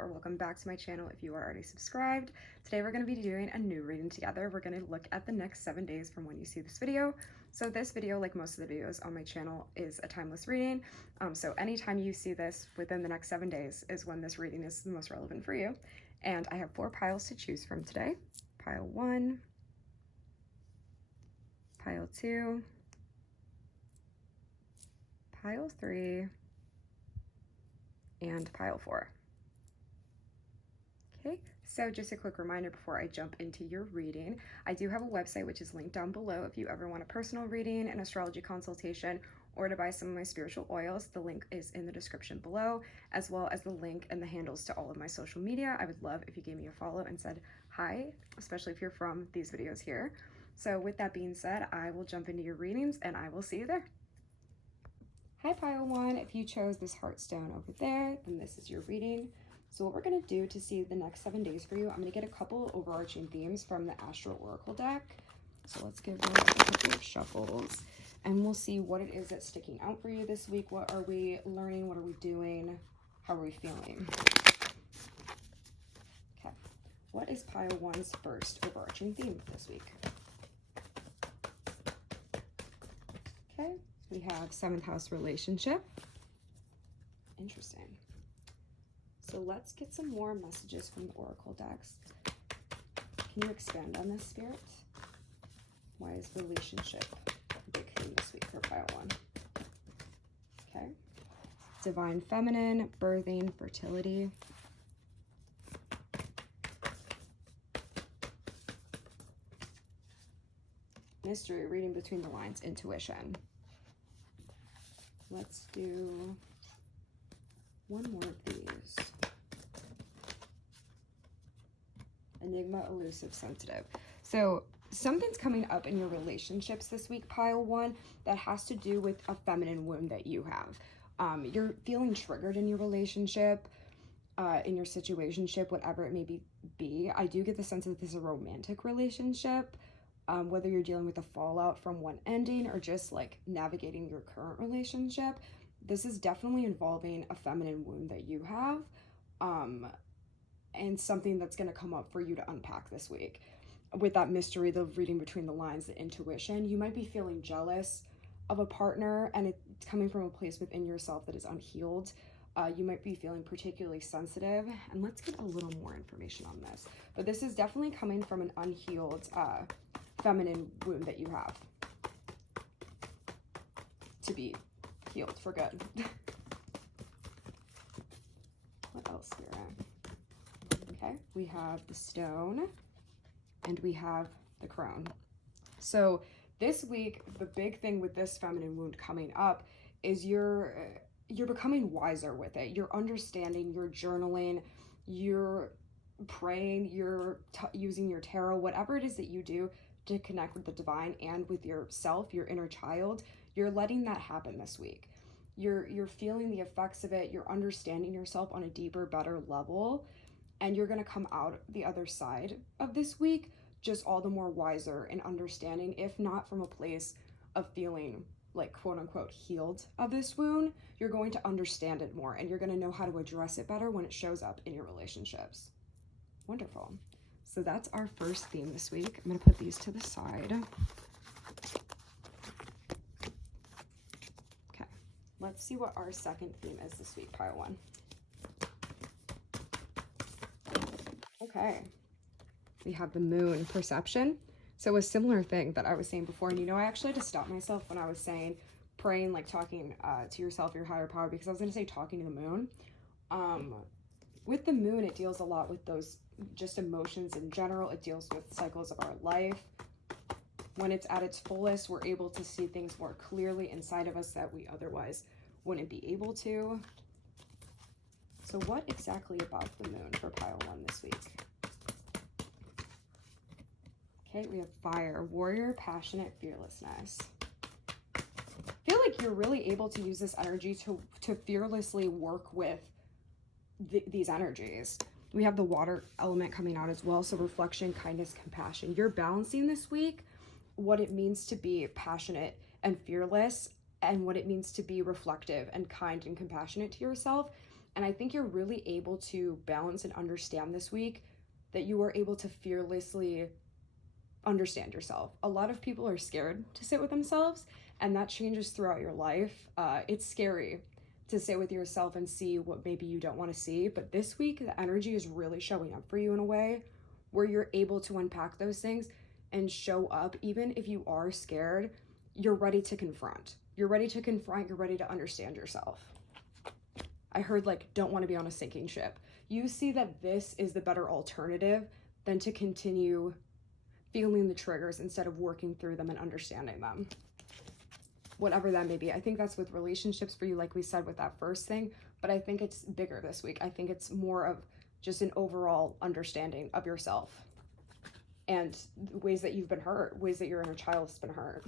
or welcome back to my channel if you are already subscribed. Today we're going to be doing a new reading together. We're going to look at the next 7 days from when you see this video. So this video, like most of the videos on my channel, is a timeless reading. So anytime you see this within the next 7 days is when this reading is the most relevant for you. And I have 4 piles to choose from today. Pile 1, pile 2, pile 3, and pile 4. Okay, so just a quick reminder before I jump into your reading, I do have a website which is linked down below if you ever want a personal reading, an astrology consultation, or to buy some of my spiritual oils. The link is in the description below, as well as the link and the handles to all of my social media. I would love if you gave me a follow and said hi, especially if you're from these videos here. So with that being said, I will jump into your readings and I will see you there. Hi pile 1, if you chose this heartstone over there, then this is your reading. So what we're going to do to see the next 7 days for you, I'm going to get a couple overarching themes from the Astro Oracle deck. So let's give them a couple of shuffles and we'll see what it is that's sticking out for you this week. What are we learning? What are we doing? How are we feeling? Okay, what is pile 1's first overarching theme this week? Okay, we have 7th house relationship. Interesting. So let's get some more messages from the Oracle decks. Can you expand on this, Spirit? Why is relationship a big theme this week for pile 1? Okay. Divine feminine, birthing, fertility. Mystery, reading between the lines, intuition. Let's do one more of these. Enigma, elusive, sensitive. So something's coming up in your relationships this week, pile 1, that has to do with a feminine wound that you have. You're feeling triggered in your relationship, in your situationship, whatever it may be. I do get the sense that this is a romantic relationship, whether you're dealing with the fallout from one ending or just like navigating your current relationship. This is definitely involving a feminine wound that you have, and something that's going to come up for you to unpack this week. With that mystery, the reading between the lines, the intuition, you might be feeling jealous of a partner and it's coming from a place within yourself that is unhealed. You might be feeling particularly sensitive, and let's get a little more information on this. But this is definitely coming from an unhealed feminine wound that you have to be healed for good. What else, Spirit? Okay, we have the stone and we have the crone. So this week, the big thing with this feminine wound coming up is you're becoming wiser with it. You're understanding, you're journaling, you're praying, you're using your tarot, whatever it is that you do to connect with the divine and with yourself, your inner child. You're letting that happen this week. You're feeling the effects of it. You're understanding yourself on a deeper, better level. And you're going to come out the other side of this week just all the more wiser and understanding, if not from a place of feeling like quote unquote healed of this wound. You're going to understand it more and you're going to know how to address it better when it shows up in your relationships. Wonderful. So that's our first theme this week. I'm going to put these to the side. Okay, let's see what our second theme is this week, pile 1. Okay, we have the moon, perception. So a similar thing that I was saying before, and you know, I actually had to stop myself when I was saying praying, like talking to yourself, your higher power, because I was going to say talking to the moon. With the moon, it deals a lot with those just emotions in general. It deals with cycles of our life. When it's at its fullest, we're able to see things more clearly inside of us that we otherwise wouldn't be able to. So what exactly about the moon for pile 1 this week? Okay, we have fire, warrior, passionate, fearlessness. I feel like you're really able to use this energy to fearlessly work with these energies. We have the water element coming out as well, so reflection, kindness, compassion. You're balancing this week what it means to be passionate and fearless and what it means to be reflective and kind and compassionate to yourself. And I think you're really able to balance and understand this week that you are able to fearlessly understand yourself. A lot of people are scared to sit with themselves, and that changes throughout your life. It's scary to sit with yourself and see what maybe you don't want to see, but this week the energy is really showing up for you in a way where you're able to unpack those things and show up. Even if you are scared, you're ready to confront. You're ready to understand yourself. I heard like, don't want to be on a sinking ship. You see that this is the better alternative than to continue feeling the triggers instead of working through them and understanding them. Whatever that may be. I think that's with relationships for you, like we said with that first thing, but I think it's bigger this week. I think it's more of just an overall understanding of yourself and ways that you've been hurt, ways that your inner child has been hurt.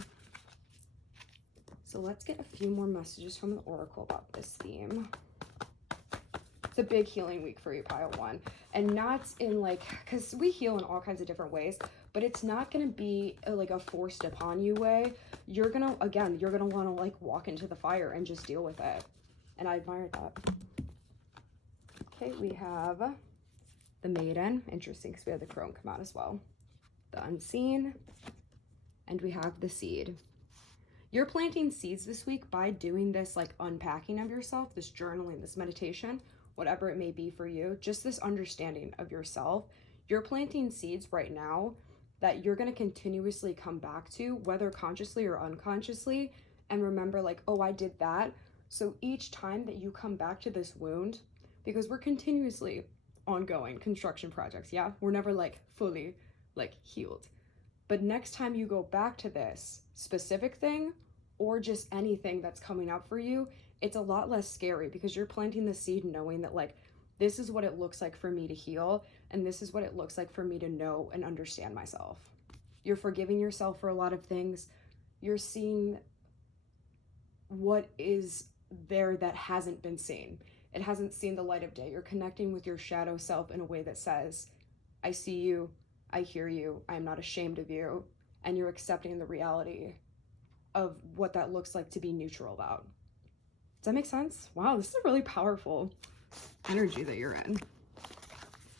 So let's get a few more messages from the Oracle about this theme. It's a big healing week for you, pile one. And not in like, because we heal in all kinds of different ways, but it's not going to be like a forced upon you way. You're going to want to like walk into the fire and just deal with it. And I admire that. Okay, we have the Maiden. Interesting, because we had the Crone come out as well. The Unseen. And we have the Seed. You're planting seeds this week by doing this like unpacking of yourself, this journaling, this meditation, whatever it may be for you, just this understanding of yourself. You're planting seeds right now that you're going to continuously come back to, whether consciously or unconsciously, and remember like, oh, I did that. So each time that you come back to this wound, because we're continuously ongoing construction projects, yeah? We're never like fully like healed. But next time you go back to this specific thing or just anything that's coming up for you, it's a lot less scary because you're planting the seed knowing that like, this is what it looks like for me to heal, and this is what it looks like for me to know and understand myself. You're forgiving yourself for a lot of things. You're seeing what is there that hasn't been seen. It hasn't seen the light of day. You're connecting with your shadow self in a way that says, I see you, I hear you, I am not ashamed of you, and you're accepting the reality of what that looks like to be neutral about. Does that make sense? Wow, this is a really powerful energy that you're in.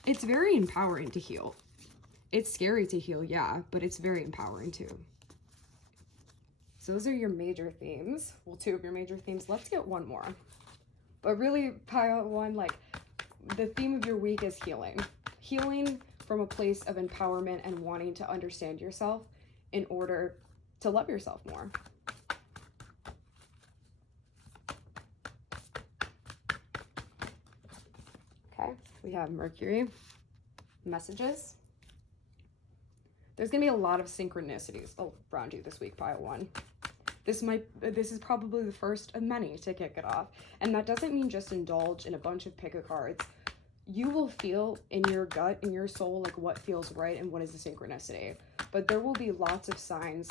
It's very empowering to heal. It's scary to heal, yeah, but it's very empowering too. So those are your major themes. Well, two of your major themes. Let's get one more. But really, pile one, like the theme of your week is healing. Healing from a place of empowerment and wanting to understand yourself in order to love yourself more. Okay, we have Mercury messages. There's gonna be a lot of synchronicities around you this week, pile one. This is probably the first of many to kick it off. And that doesn't mean just indulge in a bunch of pick a cards. You will feel in your gut, in your soul, like what feels right and what is a synchronicity. But there will be lots of signs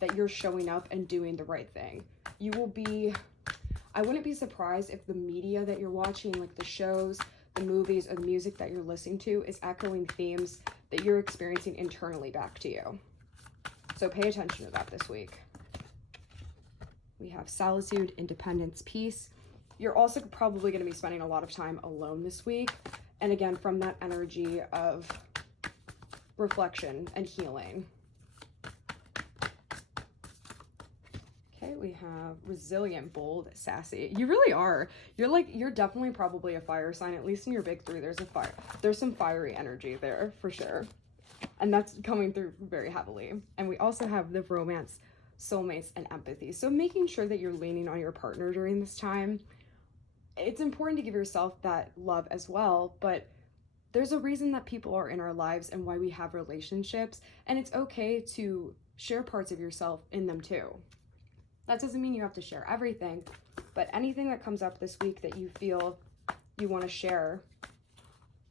that you're showing up and doing the right thing. You will be, I wouldn't be surprised if the media that you're watching, like the shows, the movies, or the music that you're listening to is echoing themes that you're experiencing internally back to you. So pay attention to that this week. We have solitude, independence, peace. You're also probably going to be spending a lot of time alone this week. And again, from that energy of reflection and healing. Okay, we have resilient, bold, sassy. You really are. You're definitely probably a fire sign. At least in your big three, there's some fiery energy there for sure. And that's coming through very heavily. And we also have the romance, soulmates, and empathy. So making sure that you're leaning on your partner during this time. It's important to give yourself that love as well, but there's a reason that people are in our lives and why we have relationships, and it's okay to share parts of yourself in them too. That doesn't mean you have to share everything, but anything that comes up this week that you feel you want to share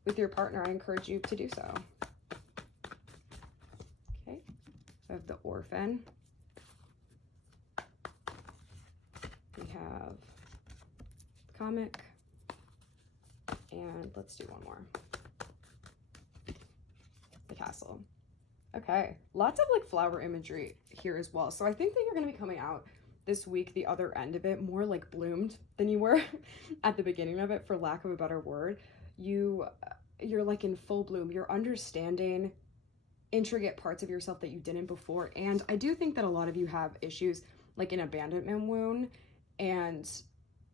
with your partner, I encourage you to do so. Okay, we have the Orphan. We have comic, and let's do one more. The Castle. Okay, lots of like flower imagery here as well. So I think that you're going to be coming out this week, the other end of it, more like bloomed than you were at the beginning of it, for lack of a better word. You're like in full bloom. You're understanding intricate parts of yourself that you didn't before. And I do think that a lot of you have issues like an abandonment wound, and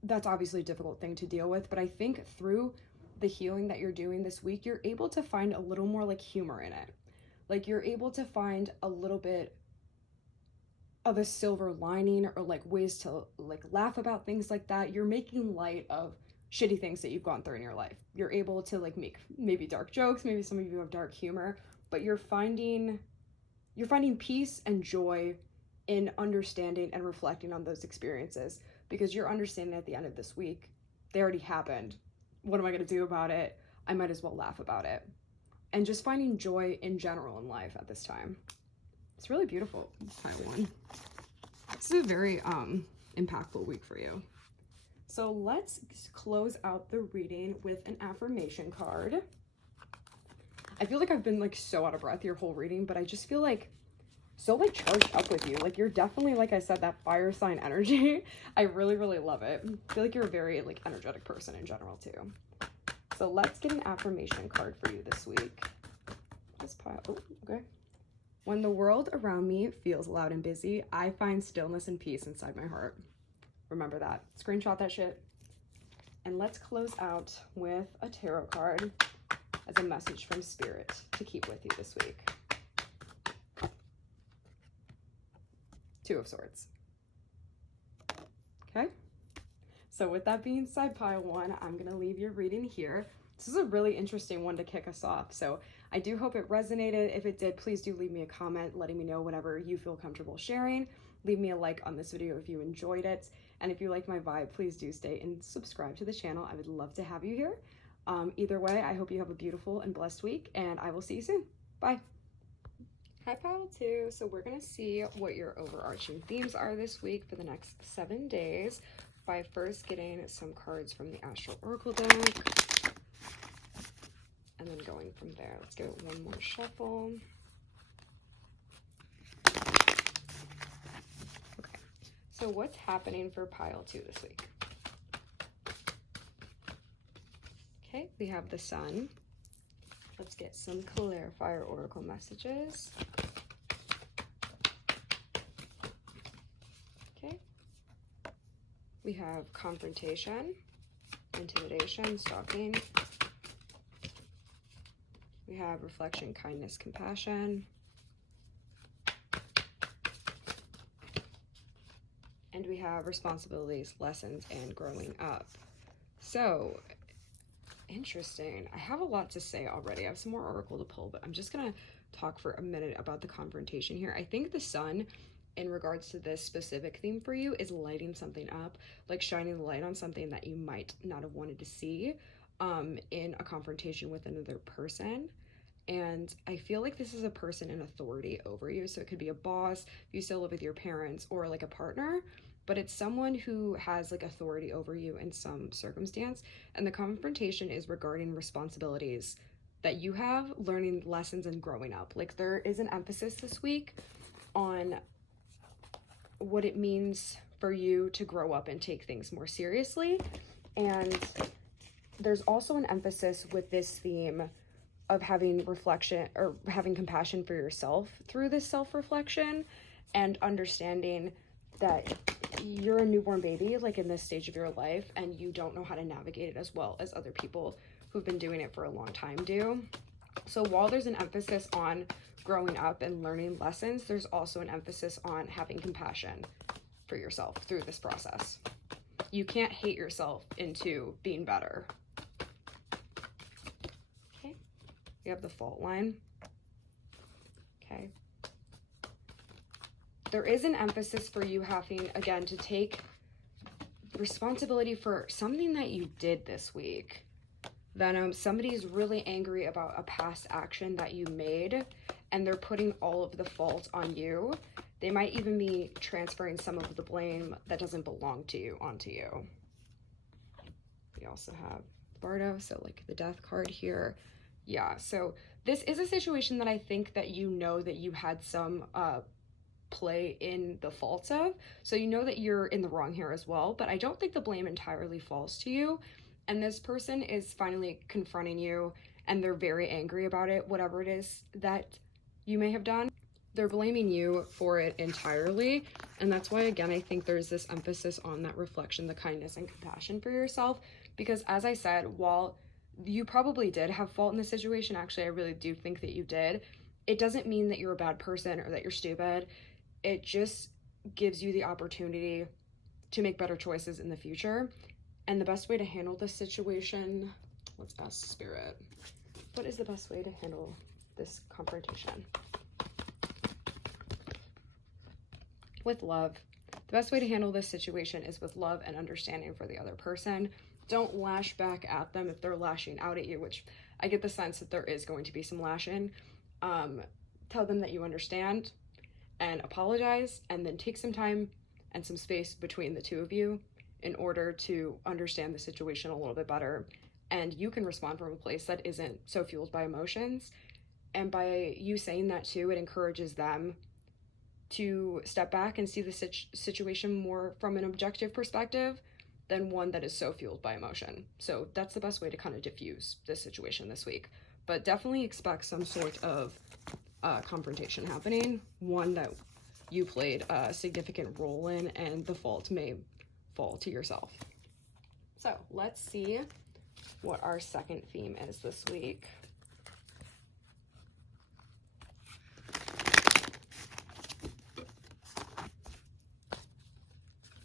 that's obviously a difficult thing to deal with. But I think through the healing that you're doing this week, you're able to find a little more like humor in it. Like you're able to find a little bit of a silver lining, or like ways to like laugh about things like that. You're making light of shitty things that you've gone through in your life. You're able to like make maybe dark jokes, maybe some of you have dark humor, but you're finding peace and joy in understanding and reflecting on those experiences, because you're understanding at the end of this week, they already happened. What am I going to do about it? I might as well laugh about it. And just finding joy in general in life at this time. It's really beautiful, pile one. This is a very impactful week for you. So let's close out the reading with an affirmation card. I feel like I've been like so out of breath your whole reading, but I just feel like so like charged up with you. Like you're definitely, like I said, that fire sign energy. I really, really love it. I feel like you're a very like energetic person in general too. So let's get an affirmation card for you this week. Just pile, oh, okay. When the world around me feels loud and busy, I find stillness and peace inside my heart. Remember that. Screenshot that shit. And let's close out with a tarot card as a message from Spirit to keep with you this week. Two of Swords. Okay. So with that being said, pile one, I'm going to leave your reading here. This is a really interesting one to kick us off. So I do hope it resonated. If it did, please do leave me a comment letting me know whenever you feel comfortable sharing. Leave me a like on this video if you enjoyed it. And if you like my vibe, please do stay and subscribe to the channel. I would love to have you here. Either way, I hope you have a beautiful and blessed week, and I will see you soon. Bye. Hi, pile two. So we're going to see what your overarching themes are this week for the next 7 days by first getting some cards from the Astral Oracle deck. And then going from there. Let's give it one more shuffle. Okay, so what's happening for pile two this week? Okay, we have the Sun. Let's get some clarifier oracle messages. Okay, we have confrontation, intimidation, stalking. We have reflection, kindness, compassion. And we have responsibilities, lessons, and growing up. So, interesting. I have a lot to say already. I have some more oracle to pull, but I'm just going to talk for a minute about the confrontation here. I think the Sun, in regards to this specific theme for you, is lighting something up, like shining the light on something that you might not have wanted to see in a confrontation with another person. And I feel like this is a person in authority over you. So it could be a boss if you still live with your parents, or like a partner, but it's someone who has like authority over you in some circumstance. And the confrontation is regarding responsibilities that you have, learning lessons, and growing up. Like there is an emphasis this week on what it means for you to grow up and take things more seriously. And there's also an emphasis with this theme of having reflection or having compassion for yourself through this self-reflection, and understanding that you're a newborn baby, like in this stage of your life, and you don't know how to navigate it as well as other people who've been doing it for a long time do. So while there's an emphasis on growing up and learning lessons, there's also an emphasis on having compassion for yourself through this process. You can't hate yourself into being better. Okay, we have the fault line. Okay. There is an emphasis for you having, again, to take responsibility for something that you did this week. Venom, somebody's really angry about a past action that you made, and they're putting all of the fault on you. They might even be transferring some of the blame that doesn't belong to you onto you. We also have Bardo, so like the death card here. Yeah, so this is a situation that I think that you know that you had some play in the faults of. So you know that you're in the wrong here as well, but I don't think the blame entirely falls to you. And this person is finally confronting you, and they're very angry about it, whatever it is that you may have done. They're blaming you for it entirely. And that's why, again, I think there's this emphasis on that reflection, the kindness and compassion for yourself. Because as I said, while you probably did have fault in the situation, actually, I really do think that you did, it doesn't mean that you're a bad person or that you're stupid. It just gives you the opportunity to make better choices in the future. And the best way to handle this situation, let's ask Spirit, what is the best way to handle this confrontation? With love. The best way to handle this situation is with love and understanding for the other person. Don't lash back at them if they're lashing out at you, which I get the sense that there is going to be some lashing. Tell them that you understand and apologize, and then take some time and some space between the two of you in order to understand the situation a little bit better. And you can respond from a place that isn't so fueled by emotions. And by you saying that too, it encourages them to step back and see the situation more from an objective perspective than one that is so fueled by emotion. So that's the best way to kind of diffuse this situation this week. But definitely expect some sort of confrontation happening, one that you played a significant role in, and the fault may fall to yourself. So let's see what our second theme is this week.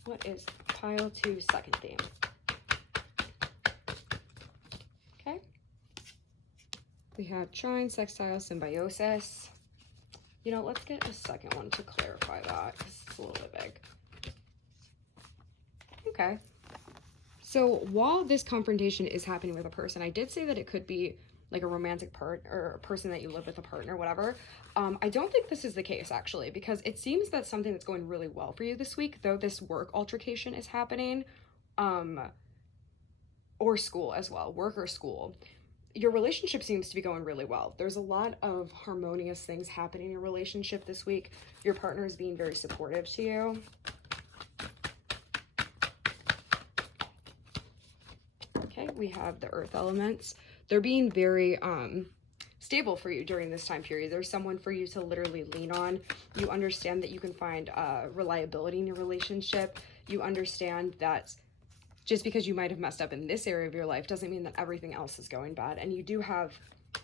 What is pile 2 second theme? Okay. We have trine, sextile, symbiosis. You know, let's get a second one to clarify that, because it's a little bit big. Okay. So while this confrontation is happening with a person, I did say that it could be like a romantic or a person that you live with, a partner, whatever. I don't think this is the case, actually, because it seems that something that's going really well for you this week, though this work altercation is happening, or school as well, work or school, your relationship seems to be going really well. There's a lot of harmonious things happening in your relationship this week. Your partner is being very supportive to you. Okay, we have the earth elements. They're being very stable for you during this time period. There's someone for you to literally lean on. You understand that you can find reliability in your relationship. You understand that just because you might have messed up in this area of your life doesn't mean that everything else is going bad. And you do have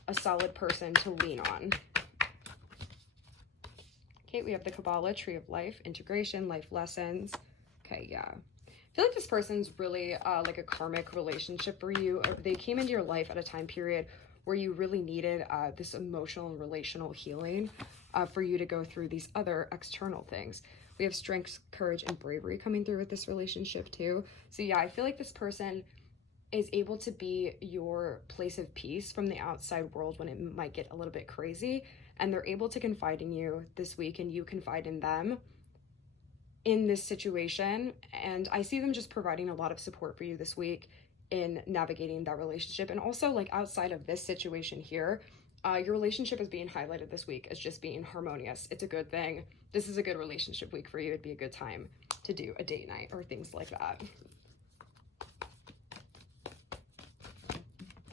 a solid person to lean on. Okay, we have the Kabbalah, Tree of Life, integration, life lessons. Okay, yeah. I feel like this person's really like a karmic relationship for you. They came into your life at a time period where you really needed this emotional and relational healing for you to go through these other external things. We have strength, courage, and bravery coming through with this relationship too. So yeah, I feel like this person is able to be your place of peace from the outside world when it might get a little bit crazy. And they're able to confide in you this week, and you confide in them in this situation. And I see them just providing a lot of support for you this week in navigating that relationship. And also, like, outside of this situation here, your relationship is being highlighted this week as just being harmonious. It's a good thing. This is a good relationship week for you. It'd be a good time to do a date night or things like that.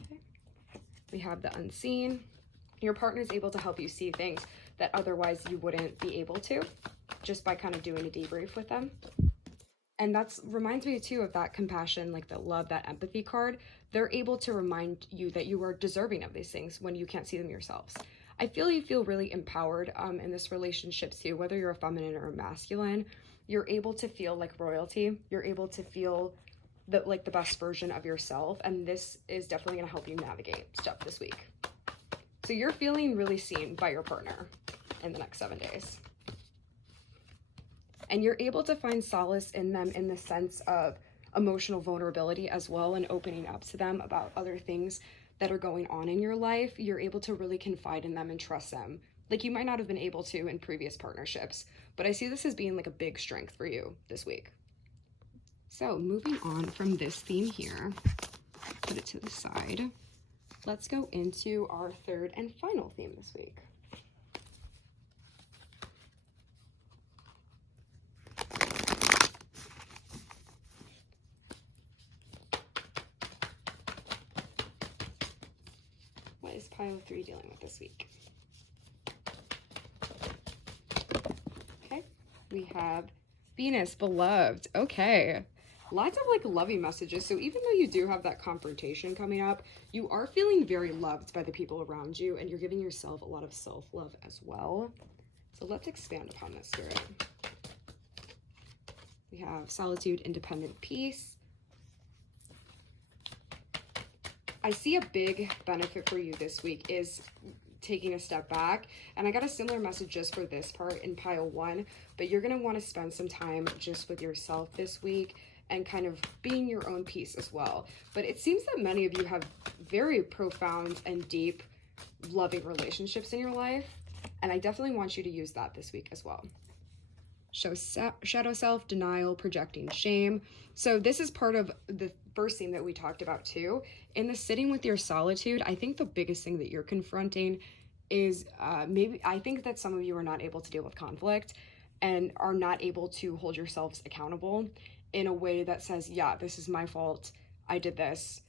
Okay. We have the unseen. Your partner is able to help you see things that otherwise you wouldn't be able to, just by kind of doing a debrief with them. And that's reminds me too of that compassion, like the love, that empathy card. They're able to remind you that you are deserving of these things when you can't see them yourselves. I feel you feel really empowered in this relationship too, whether you're a feminine or a masculine. You're able to feel like royalty. You're able to feel the best version of yourself. And this is definitely going to help you navigate stuff this week. So you're feeling really seen by your partner in the next 7 days. And you're able to find solace in them in the sense of emotional vulnerability as well, and opening up to them about other things that are going on in your life. You're able to really confide in them and trust them like you might not have been able to in previous partnerships. But I see this as being like a big strength for you this week. So moving on from this theme here, put it to the side. Let's go into our third and final theme this week. pile 3 dealing with this week? Okay, we have Venus, beloved. Okay, lots of like loving messages. So even though you do have that confrontation coming up, you are feeling very loved by the people around you, and you're giving yourself a lot of self-love as well. So let's expand upon this, Spirit. We have solitude, independent peace. I see a big benefit for you this week is taking a step back, and I got a similar message just for this part in pile 1, but you're going to want to spend some time just with yourself this week and kind of being your own peace as well. But it seems that many of you have very profound and deep loving relationships in your life, and I definitely want you to use that this week as well. Shadow self, denial, projecting shame. So this is part of the first theme that we talked about too. In the sitting with your solitude, I think the biggest thing that you're confronting is I think that some of you are not able to deal with conflict and are not able to hold yourselves accountable in a way that says, yeah, this is my fault, I did this.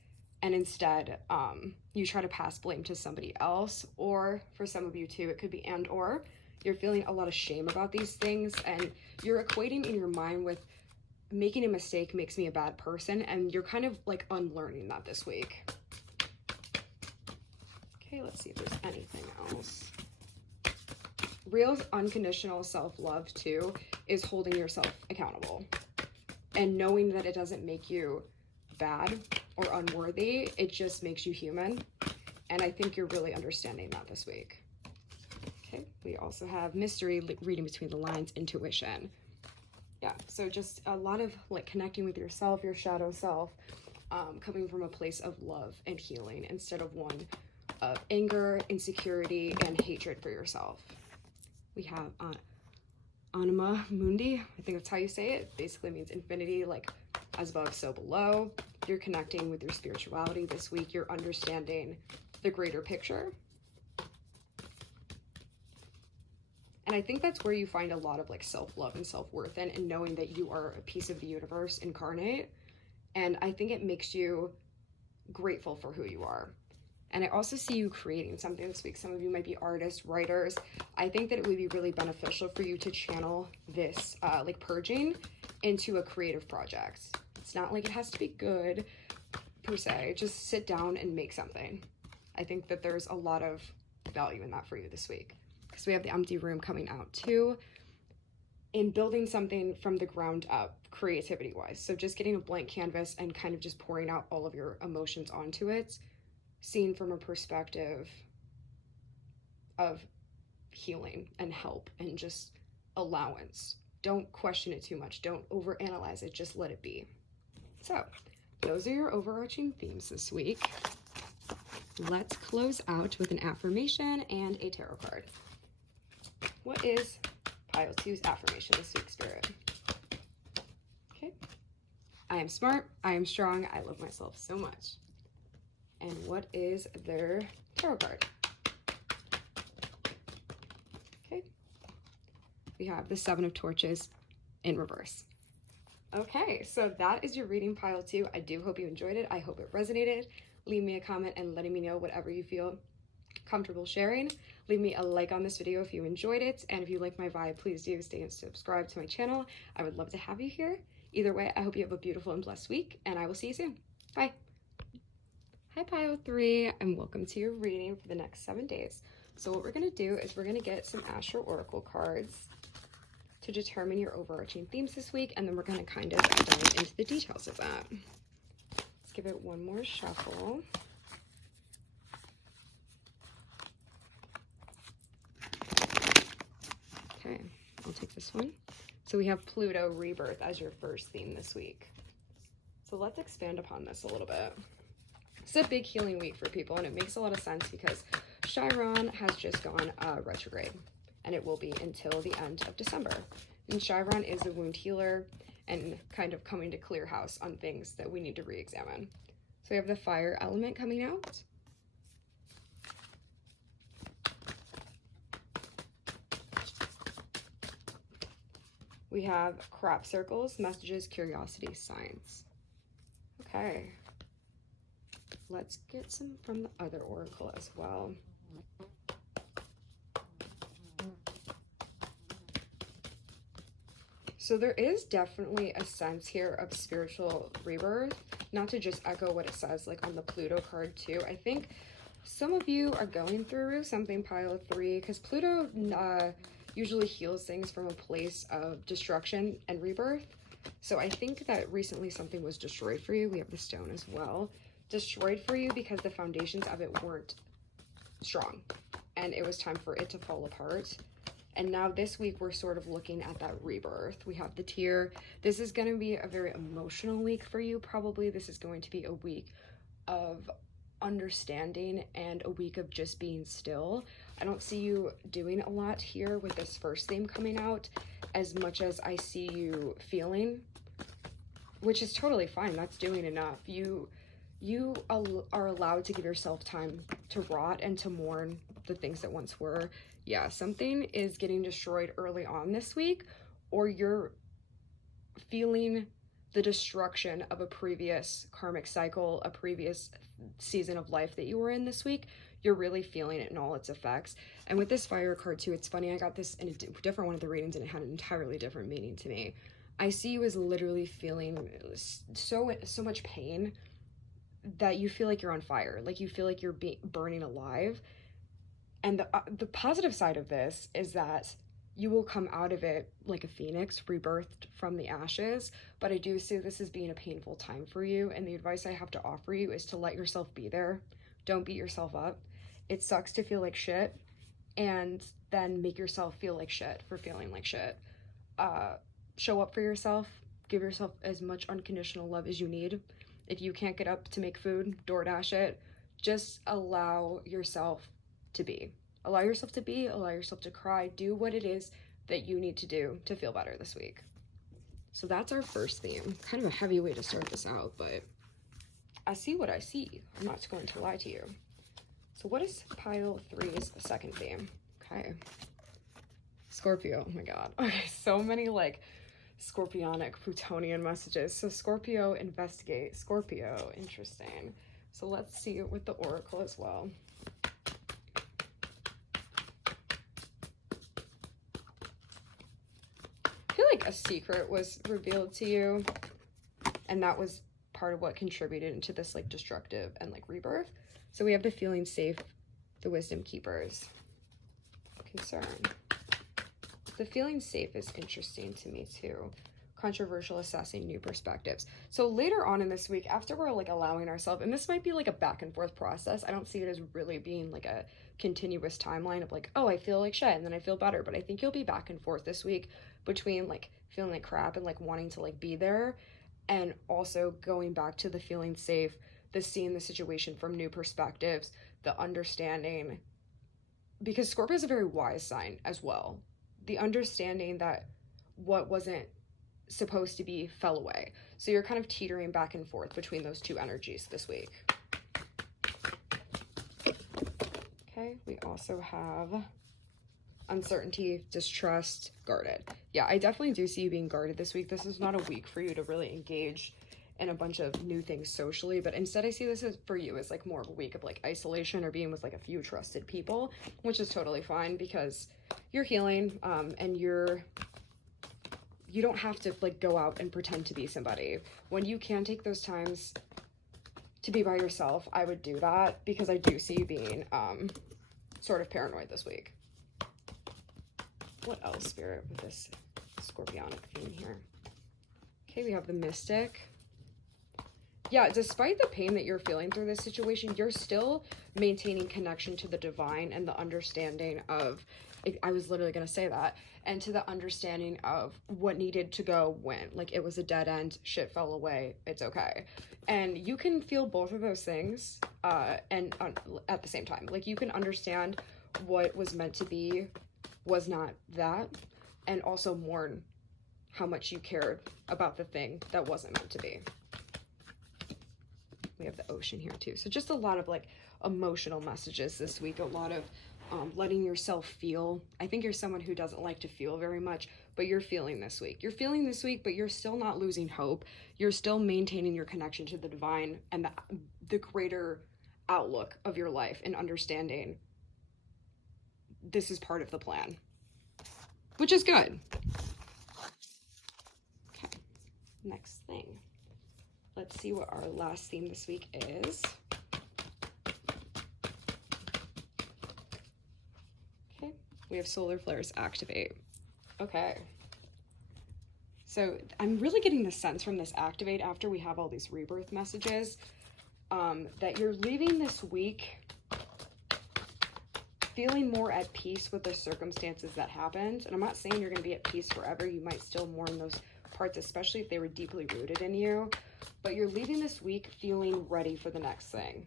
And instead, you try to pass blame to somebody else, or for some of you too, it could be or you're feeling a lot of shame about these things, and you're equating in your mind with making a mistake makes me a bad person, and you're kind of like unlearning that this week. Okay, let's see if there's anything else. Real unconditional self-love too is holding yourself accountable and knowing that it doesn't make you bad or unworthy, it just makes you human. And I think you're really understanding that this week. Okay, we also have mystery, reading between the lines, intuition. Yeah, so just a lot of like connecting with yourself, your shadow self, coming from a place of love and healing instead of one of anger, insecurity, and hatred for yourself. We have Anima Mundi, I think that's how you say it. It basically means infinity, like as above, so below. You're connecting with your spirituality this week. You're understanding the greater picture. And I think that's where you find a lot of like self-love and self-worth in, and knowing that you are a piece of the universe incarnate. And I think it makes you grateful for who you are. And I also see you creating something this week. Some of you might be artists, writers. I think that it would be really beneficial for you to channel this like purging into a creative project. It's not like it has to be good per se. Just sit down and make something. I think that there's a lot of value in that for you this week. Because we have the empty room coming out too, in building something from the ground up, creativity wise. So just getting a blank canvas and kind of just pouring out all of your emotions onto it, seen from a perspective of healing and help and just allowance. Don't question it too much. Don't overanalyze it. Just let it be. So those are your overarching themes this week. Let's close out with an affirmation and a tarot card. What is pile 2's affirmation this week, Spirit? Okay. I am smart. I am strong. I love myself so much. And what is their tarot card? Okay. We have the 7 of Torches in reverse. Okay, so that is your reading, pile 2. I do hope you enjoyed it. I hope it resonated. Leave me a comment and letting me know whatever you feel comfortable sharing. Leave me a like on this video if you enjoyed it, and if you like my vibe, please do stay and subscribe to my channel. I would love to have you here. Either way, I hope you have a beautiful and blessed week, and I will see you soon. Bye. Hi pile 3, and welcome to your reading for the next 7 days. So what we're going to do is we're going to get some Astro Oracle cards to determine your overarching themes this week, and then we're going to kind of dive into the details of that. Let's give it one more shuffle. Okay, I'll take this one. So we have Pluto rebirth as your first theme this week. So let's expand upon this a little bit. It's a big healing week for people, and it makes a lot of sense because Chiron has just gone retrograde, and it will be until the end of December. And Chiron is a wound healer and kind of coming to clear house on things that we need to re-examine. So we have the fire element coming out. We have crop circles, messages, curiosity, signs. Okay. let's get some from the other oracle as well. So there is definitely a sense here of spiritual rebirth, not to just echo what it says like on the Pluto card too. I think some of you are going through something pile 3, because Pluto usually heals things from a place of destruction and rebirth. So I think that recently something was destroyed for you. We have the stone as well. Destroyed for you because the foundations of it weren't strong and it was time for it to fall apart. And now this week we're sort of looking at that rebirth. We have the tear. This is going to be a very emotional week for you. Probably this is going to be a week of understanding and a week of just being still. I don't see you doing a lot here with this first theme coming out as much as I see you feeling, which is totally fine. That's doing enough. You are allowed to give yourself time to rot and to mourn the things that once were. Yeah, something is getting destroyed early on this week, or you're feeling the destruction of a previous karmic cycle, a previous season of life that you were in this week. You're really feeling it in all its effects. And with this fire card too, it's funny, I got this in a different one of the readings and it had an entirely different meaning to me. I see you as literally feeling so much pain that you feel like you're on fire, like you feel like you're burning alive. And the positive side of this is that you will come out of it like a phoenix, rebirthed from the ashes. But I do see this as being a painful time for you. And the advice I have to offer you is to let yourself be there. Don't beat yourself up. It sucks to feel like shit. And then make yourself feel like shit for feeling like shit. Show up for yourself. Give yourself as much unconditional love as you need. If you can't get up to make food, DoorDash it. Just allow yourself to be. Allow yourself to be, allow yourself to cry. Do what it is that you need to do to feel better this week. So that's our first theme. Kind of a heavy way to start this out, but I see what I see. I'm not going to lie to you. So what is pile 3's second theme? Okay. Scorpio. Oh my God. Okay, so many like Scorpionic Plutonian messages. So Scorpio, investigate. Scorpio, interesting. So let's see it with the oracle as well. I feel like a secret was revealed to you, and that was part of what contributed into this like destructive and like rebirth. So we have the feeling safe, the wisdom keepers. Concern. The feeling safe is interesting to me too. Controversial, assessing new perspectives. So later on in this week, after we're like allowing ourselves, and this might be like a back and forth process. I don't see it as really being like a continuous timeline of like, oh, I feel like shit and then I feel better. But I think you'll be back and forth this week between like feeling like crap and like wanting to like be there, and also going back to the feeling safe, the seeing the situation from new perspectives, the understanding, because Scorpio is a very wise sign as well. The understanding that what wasn't supposed to be fell away. So you're kind of teetering back and forth between those two energies this week. Okay, we also have uncertainty, distrust, guarded. Yeah, I definitely do see you being guarded this week. This is not a week for you to really engage in a bunch of new things socially, but instead I see this as for you as like more of a week of like isolation or being with like a few trusted people, which is totally fine because you're healing, and you don't have to like go out and pretend to be somebody. When you can take those times to be by yourself, I would do that, because I do see you being sort of paranoid this week. What else, Spirit, with this Scorpionic theme here? Okay, we have the Mystic. Yeah, despite the pain that you're feeling through this situation, you're still maintaining connection to the divine and the understanding of, I was literally going to say that, and to the understanding of what needed to go when. Like, it was a dead end, shit fell away, it's okay. And you can feel both of those things and at the same time. Like, you can understand what was meant to be was not that, and also mourn how much you cared about the thing that wasn't meant to be. We have the Ocean here too. So just a lot of like emotional messages this week, a lot of letting yourself feel. I think you're someone who doesn't like to feel very much, but you're feeling this week. You're feeling this week, but you're still not losing hope. You're still maintaining your connection to the divine and the greater outlook of your life, and understanding this is part of the plan, which is good. Okay, next thing. Let's see what our last theme this week is. Okay, we have solar flares activate. Okay. So I'm really getting the sense from this activate, after we have all these rebirth messages, that you're leaving this week feeling more at peace with the circumstances that happened. And I'm not saying you're going to be at peace forever. You might still mourn those parts, especially if they were deeply rooted in you. But you're leaving this week feeling ready for the next thing.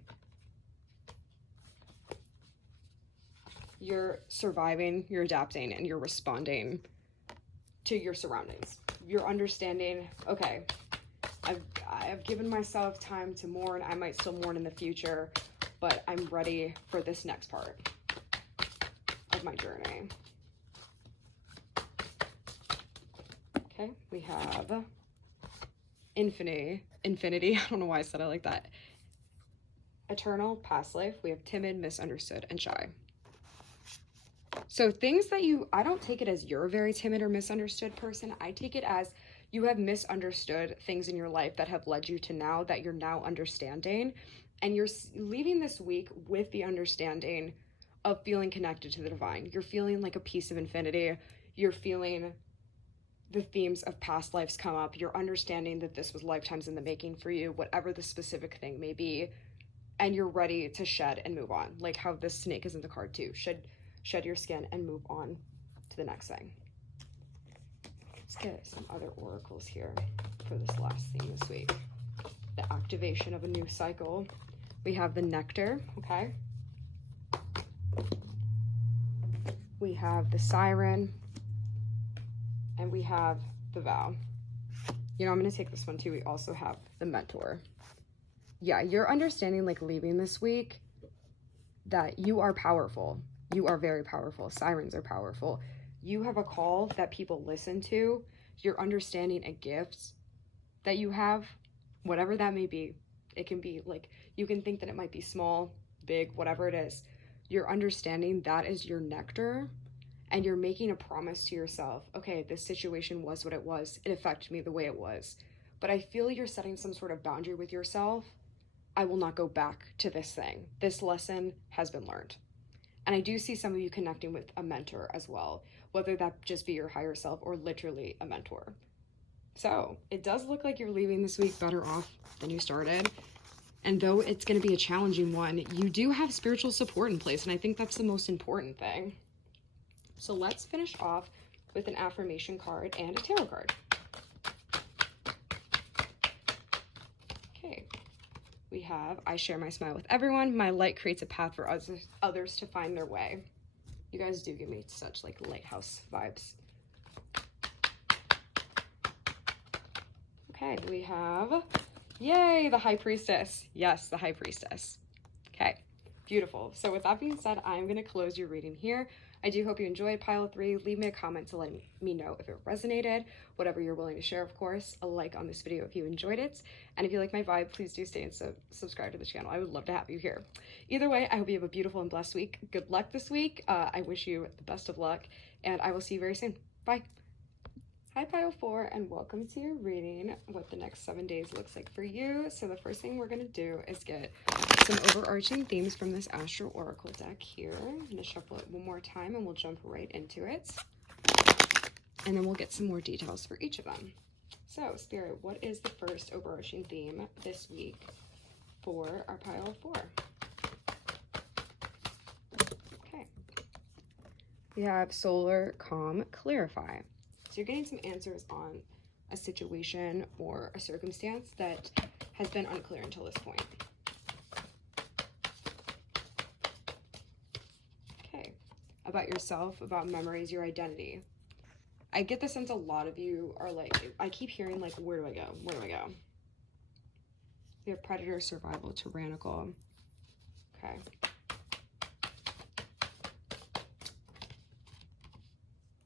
You're surviving, you're adapting, and you're responding to your surroundings. You're understanding, okay, I've given myself time to mourn. I might still mourn in the future, but I'm ready for this next part of my journey. Okay, we have infinity. I don't know why I said it like that. Eternal, past life. We have timid, misunderstood, and shy. So things that I don't take it as you're a very timid or misunderstood person. I take it as you have misunderstood things in your life that have led you to now that you're now understanding. And you're leaving this week with the understanding of feeling connected to the divine. You're feeling like a piece of infinity. You're feeling the themes of past lives come up. You're understanding that this was lifetimes in the making for you, whatever the specific thing may be. And you're ready to shed and move on. Like how this snake is in the card too. Shed your skin and move on to the next thing. Let's get some other oracles here for this last theme this week. The activation of a new cycle. We have the nectar, okay? We have the siren. And we have the vow. You know, I'm going to take this one too. We also have the mentor. Yeah, you're understanding, like, leaving this week that you are powerful. You are very powerful. Sirens are powerful. You have a call that people listen to. You're understanding a gift that you have, whatever that may be. It can be like, you can think that it might be small, big, whatever it is. You're understanding that is your nectar, and you're making a promise to yourself. Okay, this situation was what it was. It affected me the way it was. But I feel you're setting some sort of boundary with yourself. I will not go back to this thing. This lesson has been learned. And I do see some of you connecting with a mentor as well, whether that just be your higher self or literally a mentor. So it does look like you're leaving this week better off than you started. And though it's going to be a challenging one, you do have spiritual support in place. And I think that's the most important thing. So let's finish off with an affirmation card and a tarot card. Okay. We have, I share my smile with everyone. My light creates a path for others to find their way. You guys do give me such like lighthouse vibes. Okay, we have, yay, the High Priestess. Yes, the High Priestess. Okay, beautiful. So with that being said, I'm going to close your reading here. I do hope you enjoyed pile 3. Leave me a comment to let me know if it resonated, whatever you're willing to share, of course. A like on this video if you enjoyed it. And if you like my vibe, please do stay and subscribe to the channel. I would love to have you here. Either way, I hope you have a beautiful and blessed week. Good luck this week. I wish you the best of luck, and I will see you very soon. Bye. Hi pile 4, and welcome to your reading, what the next 7 days looks like for you. So the first thing we're going to do is get some overarching themes from this Astro Oracle deck here. I'm going to shuffle it one more time and we'll jump right into it. And then we'll get some more details for each of them. So Spirit, what is the first overarching theme this week for our pile 4? Okay. We have Solar, Calm, Clarify. So you're getting some answers on a situation or a circumstance that has been unclear until this point. Okay, about yourself, about memories, your identity. I get the sense a lot of you are like, I keep hearing like, where do I go? Where do I go? We have Predator, Survival, Tyrannical. Okay.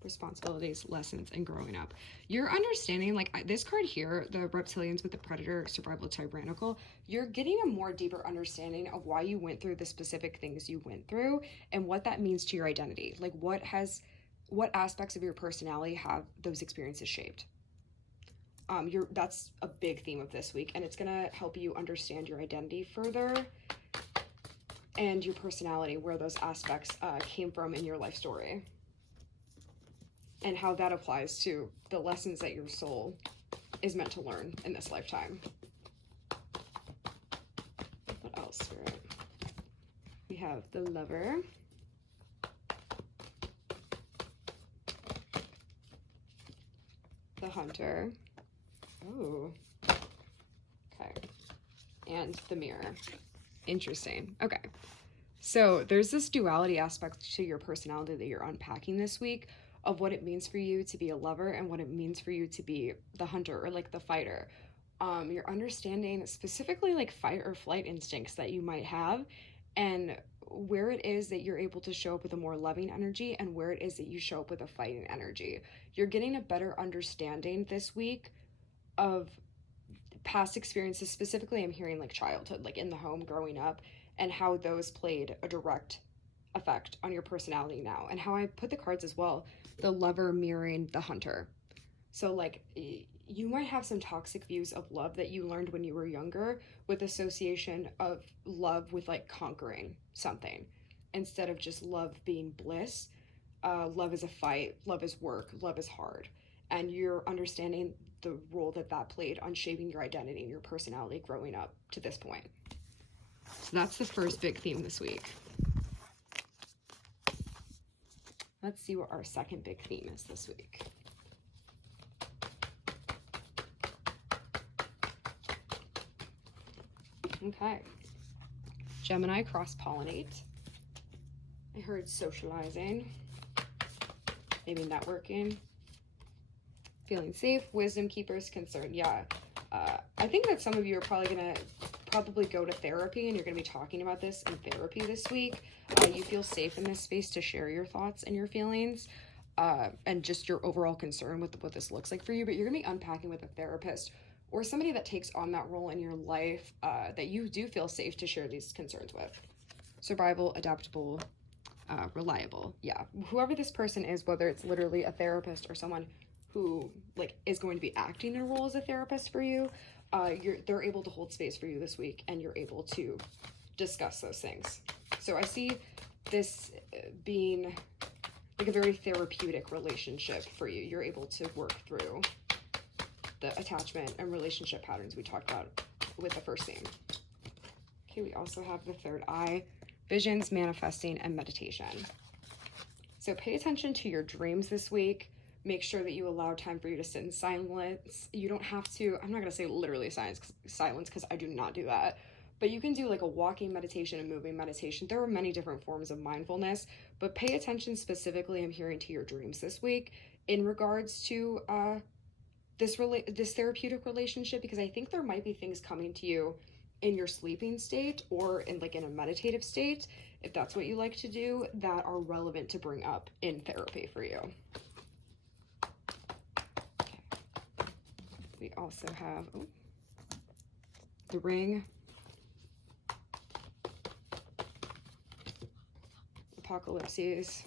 responsibilities, lessons, and growing up. You're understanding, like this card here, the reptilians with the predator, survival, tyrannical, you're getting a more deeper understanding of why you went through the specific things you went through and what that means to your identity. Like what aspects of your personality have those experiences shaped. That's a big theme of this week, and it's gonna help you understand your identity further and your personality, where those aspects came from in your life story, and how that applies to the lessons that your soul is meant to learn in this lifetime. What else, Spirit? We have the Lover, the Hunter, oh, okay, and the Mirror. Interesting. Okay. So there's this duality aspect to your personality that you're unpacking this week, of what it means for you to be a lover and what it means for you to be the hunter, or like the fighter. You're understanding specifically like fight or flight instincts that you might have, and where it is that you're able to show up with a more loving energy and where it is that you show up with a fighting energy. You're getting a better understanding this week of past experiences. Specifically, I'm hearing like childhood, like in the home growing up, and how those played a direct effect on your personality now, and how I put the cards as well, the Lover mirroring the Hunter. So like you might have some toxic views of love that you learned when you were younger, with association of love with like conquering something instead of just love being bliss. Love is a fight, love is work, love is hard, and you're understanding the role that played on shaping your identity and your personality growing up to this point. So that's the first big theme this week. Let's see what our second big theme is this week. Okay. Gemini, cross-pollinate. I heard socializing, maybe networking, feeling safe, wisdom keepers, concern. Yeah. I think that some of you are probably going to go to therapy, and you're going to be talking about this in therapy this week. You feel safe in this space to share your thoughts and your feelings, and just your overall concern with what this looks like for you. But you're going to be unpacking with a therapist or somebody that takes on that role in your life, that you do feel safe to share these concerns with. Survival, adaptable, reliable. Yeah. Whoever this person is, whether it's literally a therapist or someone who like is going to be acting in a role as a therapist for you, they're able to hold space for you this week, and you're able to discuss those things. So I see this being like a very therapeutic relationship for you. You're able to work through the attachment and relationship patterns we talked about with the first theme. Okay, we also have the third eye, visions, manifesting, and meditation. So pay attention to your dreams this week. Make sure that you allow time for you to sit in silence. You don't have to, I'm not going to say literally silence because I do not do that. But you can do like a walking meditation, a moving meditation. There are many different forms of mindfulness, but pay attention specifically, I'm hearing, to your dreams this week in regards to this therapeutic relationship, because I think there might be things coming to you in your sleeping state or in a meditative state, if that's what you like to do, that are relevant to bring up in therapy for you. Okay. We also have the Ring, Apocalypses,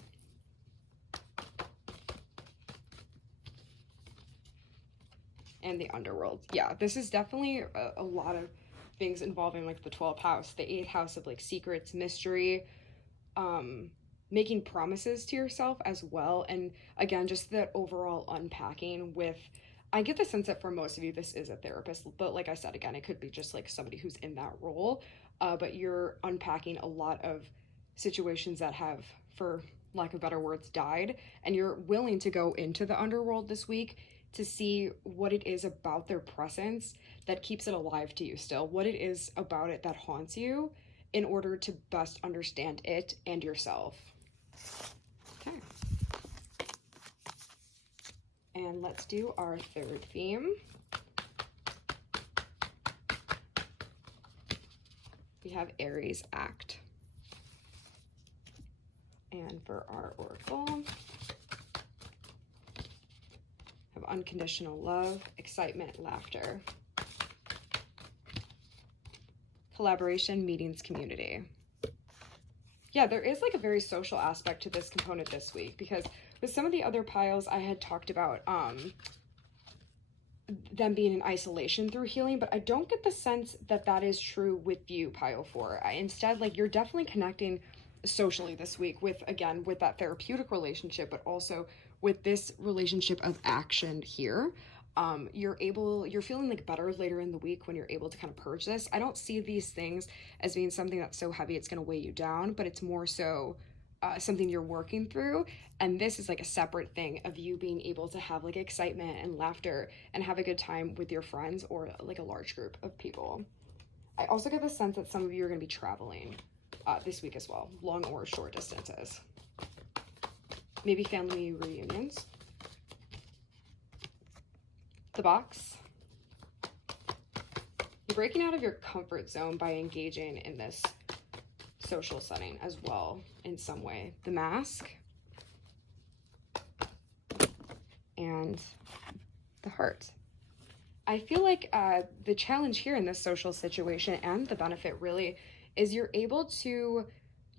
and the Underworld. Yeah, this is definitely a lot of things involving like the 12th house, the 8th house of like secrets, mystery, making promises to yourself as well. And again, just that overall unpacking with, I get the sense that for most of you, this is a therapist, but like I said, again, it could be just like somebody who's in that role, but you're unpacking a lot of situations that have, for lack of better words, died, and you're willing to go into the underworld this week to see what it is about their presence that keeps it alive to you still, what it is about it that haunts you, in order to best understand it and yourself. Okay. And let's do our third theme. We have Aries, act. And for our oracle, unconditional love, excitement, laughter. Collaboration, meetings, community. Yeah, there is like a very social aspect to this component this week, because with some of the other piles I had talked about them being in isolation through healing, but I don't get the sense that that is true with you, pile 4. Instead, like, you're definitely connecting socially this week with, again, with that therapeutic relationship, but also with this relationship of action here. You're feeling like better later in the week when you're able to kind of purge this. I don't see these things as being something that's so heavy it's going to weigh you down, but it's more so something you're working through. And this is like a separate thing of you being able to have like excitement and laughter and have a good time with your friends or like a large group of people. I also get the sense that some of you are going to be traveling this week as well, long or short distances. Maybe family reunions. The box. You're breaking out of your comfort zone by engaging in this social setting as well in some way. The mask. And the heart. I feel like the challenge here in this social situation and the benefit really is you're able to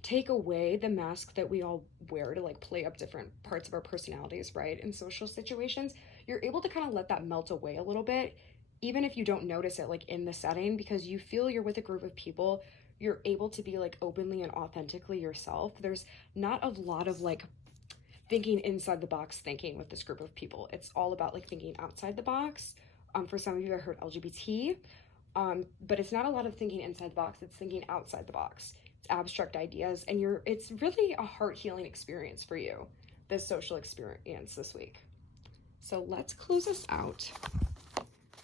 take away the mask that we all wear to like play up different parts of our personalities, right? In social situations, you're able to kind of let that melt away a little bit, even if you don't notice it like in the setting, because you feel you're with a group of people, you're able to be like openly and authentically yourself. There's not a lot of like thinking inside the box thinking with this group of people. It's all about like thinking outside the box. For some of you, I heard LGBT, but it's not a lot of thinking inside the box. It's thinking outside the box. It's abstract ideas, and it's really a heart healing experience for you, this social experience this week. So let's close this out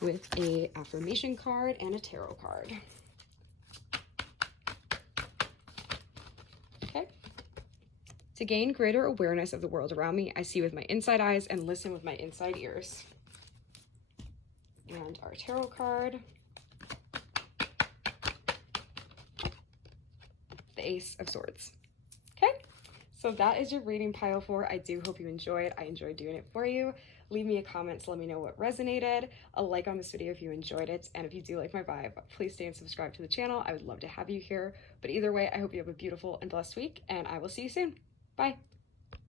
with a affirmation card and a tarot card. Okay. To gain greater awareness of the world around me, I see with my inside eyes and listen with my inside ears. And our tarot card. The Ace of Swords. Okay, so that is your reading, pile 4. I do hope you enjoy it. I enjoyed doing it for you. Leave me a comment to let me know what resonated. A like on this video if you enjoyed it. And if you do like my vibe, please stay and subscribe to the channel. I would love to have you here. But either way, I hope you have a beautiful and blessed week, and I will see you soon. Bye.